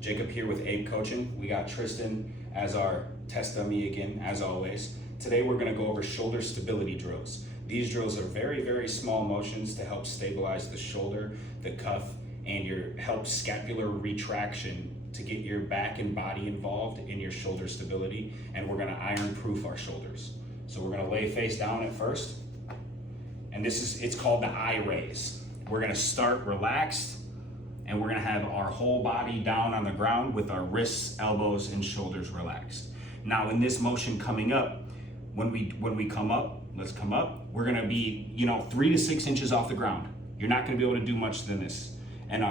Jacob here with Abe Coaching. We got Tristan as our test dummy again, as always. Today we're gonna go over shoulder stability drills. These drills are very, very small motions to help stabilize the shoulder, the cuff, and help scapular retraction to get your back and body involved in your shoulder stability. And we're gonna iron proof our shoulders. So we're gonna lay face down at first. And it's called the I raise. We're gonna start relaxed, and we're gonna have our whole body down on the ground with our wrists, elbows, and shoulders relaxed. Now in this motion coming up, when we come up, let's come up, we're gonna be 3 to 6 inches off the ground. You're not gonna be able to do much than this. And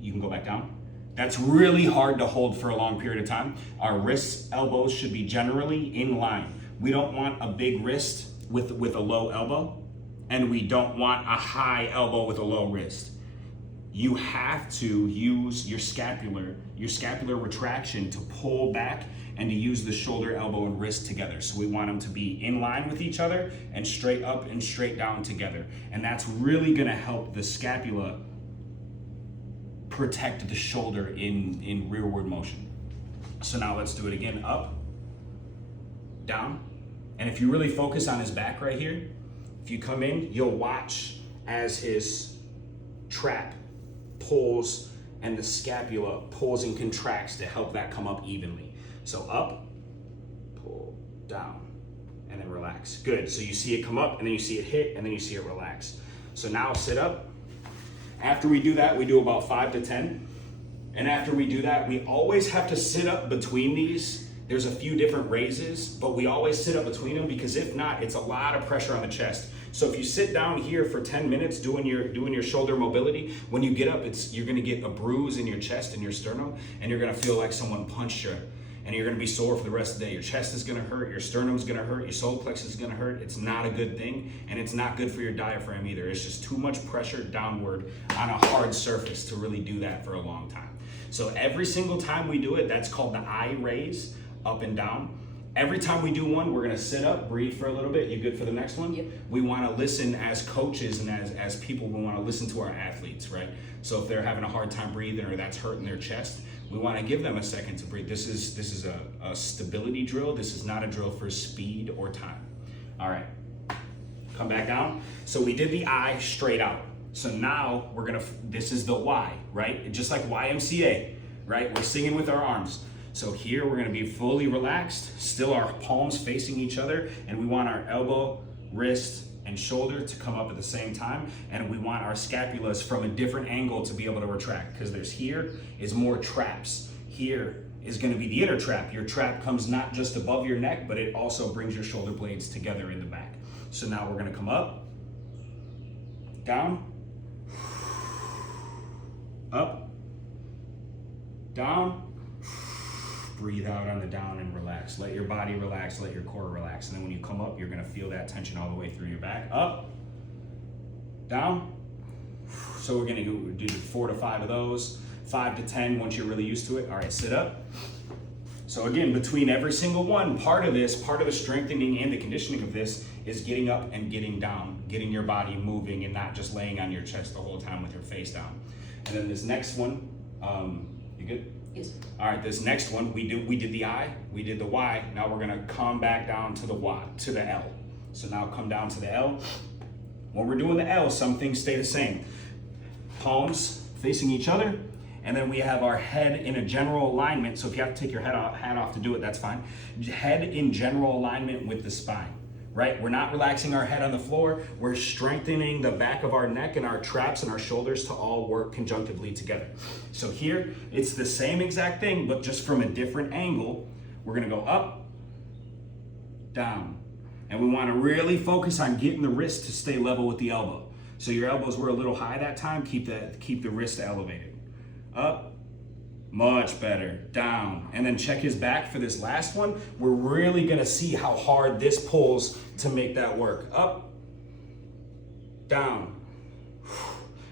you can go back down. That's really hard to hold for a long period of time. Our wrists, elbows should be generally in line. We don't want a big wrist with a low elbow, and we don't want a high elbow with a low wrist. You have to use your scapular retraction to pull back and to use the shoulder, elbow, and wrist together. So we want them to be in line with each other and straight up and straight down together. And that's really gonna help the scapula protect the shoulder in rearward motion. So now let's do it again. Up, down. And if you really focus on his back right here, if you come in, you'll watch as his trap pulls and the scapula pulls and contracts to help that come up evenly. So up, pull, down, and then relax. Good, so you see it come up, and then you see it hit, and then you see it relax. So now sit up. After we do that, we do about 5 to 10. And after we do that, we always have to sit up between these. There's a few different raises, but we always sit up between them, because if not, it's a lot of pressure on the chest. So if you sit down here for 10 minutes doing your shoulder mobility, when you get up, you're gonna get a bruise in your chest and your sternum, and you're gonna feel like someone punched you, and you're gonna be sore for the rest of the day. Your chest is gonna hurt, your sternum's gonna hurt, your solar plexus is gonna hurt. It's not a good thing, and it's not good for your diaphragm either. It's just too much pressure downward on a hard surface to really do that for a long time. So every single time we do it, that's called the I raise, up and down. Every time we do one, we're gonna sit up, breathe for a little bit. You good for the next one? Yep. We wanna listen as coaches and as people, we wanna listen to our athletes, right? So if they're having a hard time breathing or that's hurting their chest, we wanna give them a second to breathe. This is a stability drill. This is not a drill for speed or time. All right, come back down. So we did the I straight out. So now this is the Y, right? Just like YMCA, right? We're singing with our arms. So here we're gonna be fully relaxed, still our palms facing each other, and we want our elbow, wrist, and shoulder to come up at the same time, and we want our scapulas from a different angle to be able to retract, because here is more traps. Here is gonna be the inner trap. Your trap comes not just above your neck, but it also brings your shoulder blades together in the back. So now we're gonna come up, down, up, down, breathe out on the down and relax. Let your body relax, let your core relax. And then when you come up, you're gonna feel that tension all the way through your back. Up, down. So we're gonna do 4 to 5 of those, 5 to 10 once you're really used to it. All right, sit up. So again, between every single one, part of the strengthening and the conditioning of this is getting up and getting down, getting your body moving and not just laying on your chest the whole time with your face down. And then this next one, you good? Yes. All right, this next one, we did the I, we did the Y. Now we're gonna come back down to the Y, to the L. So now come down to the L. When we're doing the L, some things stay the same. Palms facing each other, and then we have our head in a general alignment. So if you have to take your hat off to do it, that's fine. Head in general alignment with the spine, right? We're not relaxing our head on the floor. We're strengthening the back of our neck and our traps and our shoulders to all work conjunctively together. So here, it's the same exact thing, but just from a different angle. We're gonna go up, down. And we wanna really focus on getting the wrist to stay level with the elbow. So your elbows were a little high that time, keep the wrist elevated. Up, much better, down. And then check his back for this last one. We're really gonna see how hard this pulls to make that work. Up, down.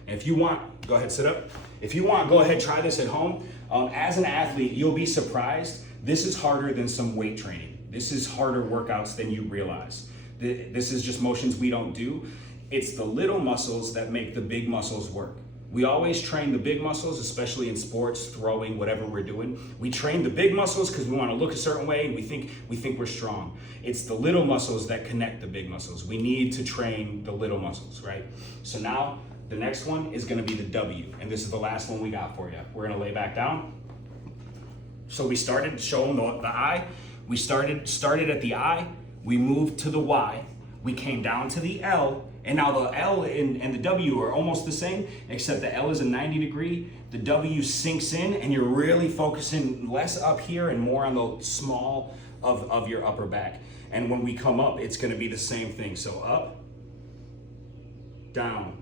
And if you want, go ahead, sit up. If you want, go ahead, try this at home. As an athlete, you'll be surprised. This is harder than some weight training. This is harder workouts than you realize. This is just motions we don't do. It's the little muscles that make the big muscles work. We always train the big muscles, especially in sports, throwing, whatever we're doing. We train the big muscles because we want to look a certain way and we think we're strong. It's the little muscles that connect the big muscles. We need to train the little muscles, right? So now the next one is going to be the W, and this is the last one we got for you. We're going to lay back down. So we started showing the I. We started at the I. We moved to the Y. We came down to the L. And now the L and the W are almost the same, except the L is a 90 degree, the W sinks in, and you're really focusing less up here and more on the small of your upper back. And when we come up, it's gonna be the same thing. So up, down,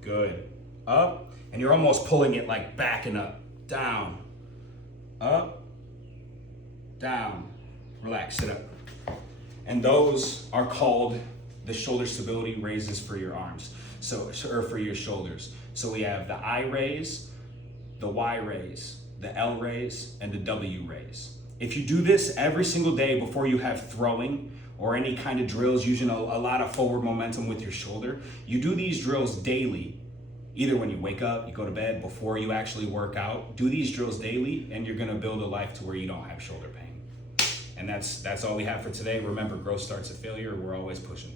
good, up, and you're almost pulling it like backing up, down, up, down, relax, sit up. And those are called the shoulder stability raises for your arms, or for your shoulders. So we have the I raise, the Y raise, the L raise, and the W raise. If you do this every single day before you have throwing or any kind of drills using a lot of forward momentum with your shoulder, you do these drills daily, either when you wake up, you go to bed, before you actually work out. Do these drills daily, and you're gonna build a life to where you don't have shoulder pain. And that's all we have for today. Remember, growth starts at failure. We're always pushing.